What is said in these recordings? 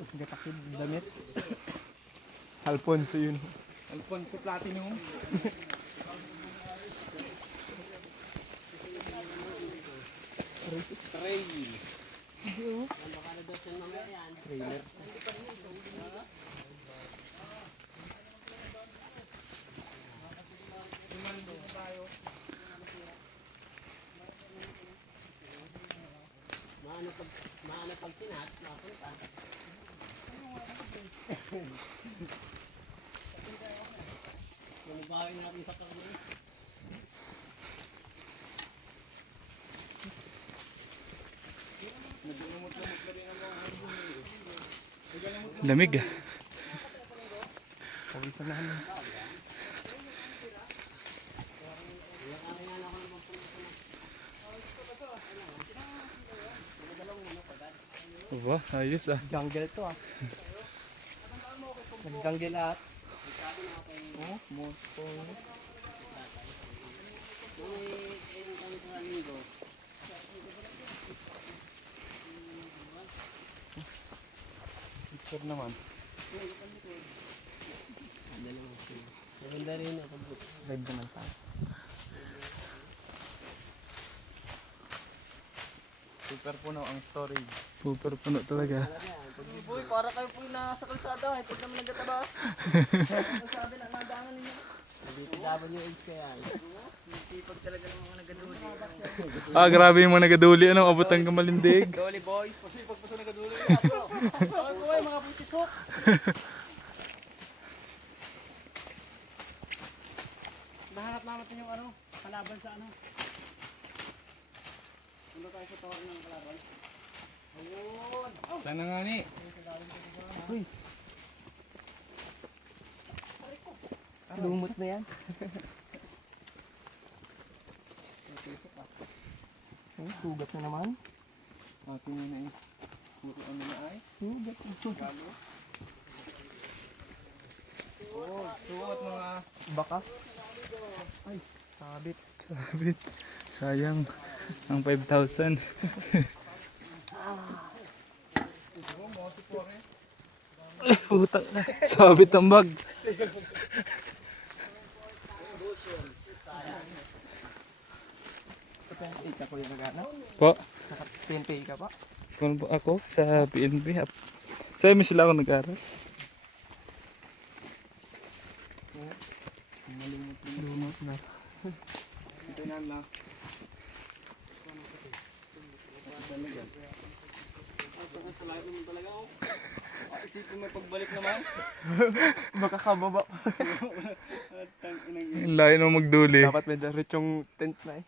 Gatakid, damit. Alfonso yun. Alfonso Platinum. Trail. Trailer. Maano pag tinat, mapunta. Manubahin natin sa kanya. Lamig ah. Pawisan na namin. Aba, ayos ah. Jungle to ah. Nag-jungle lahat. Oh, mosto. Picture naman. Maganda rin ako. Live naman tayo. Super puno ang storage. Super puno talaga. Boy, para kayo po nasa kalsada. Ito naman nagtatabas. Kalsada na nadaangan ninyo. DPWH kaya. Sipag talaga ng mga nagaduli. Ah, grabe yung mga nagaduli. Anong abutan ka malindig? Doli boys. Sipag pa sa nagaduli. Ay, boy, mga butisok. Nahanap natin yung ano, kalaban sa ano. Punta tayo sa tower ng kalaban. Ayun. Sana nga ni. Lumot na yan. Sugat na naman. Ating na eh. Puro ano na ay. Sugat. Galo. Oh, suot mga. Bakas. Ay, sabit. Sabit. Sayang. Ang 5,000. Puta na. Sabit ang bag. Sa PNP ka po yung nagana? Po. Sa PNP ka pa? Kung po ako sa PNP. Sa amin sila ako nag-aral. Lumot na. Ito na lang. Sa lahat naman talaga ako. Isipin mo pagbalik naman. Baka kababa. Ang layo na magduli. Dapat may diretsong tent na eh.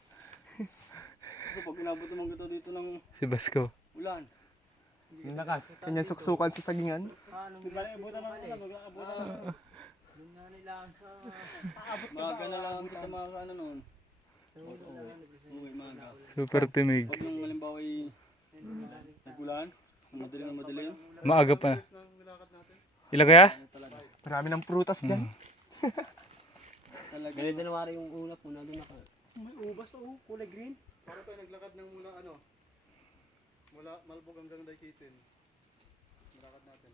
Pag inabot naman ito dito ng Si Basco. ulan. Yung lakas. Kanya suksukan sa sagingan. Di ba na abutan naman ulan? Mag-aabutan naman. Doon na nila sa... Maga na lang kita mga ano noon. Uwi maga. Super timig. Pag nung malimbawa ay nag-ulan, madaling na madaling. Maaga pa. Ilan kaya? Marami ng prutas dyan. Talaga. Ganito na wari yung ulap mo na doon naka. May ubas oh, kulay green. Paano tayo naglakad ng mula ano? Mula Malbog hanggang Daikitin. Nalakad natin.